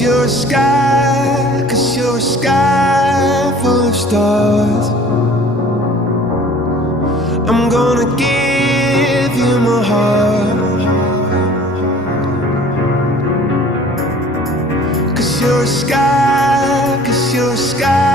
you're a sky, 'cause you're a sky full of stars. I'm gonna give you my heart, 'cause you're a sky, 'cause you're a sky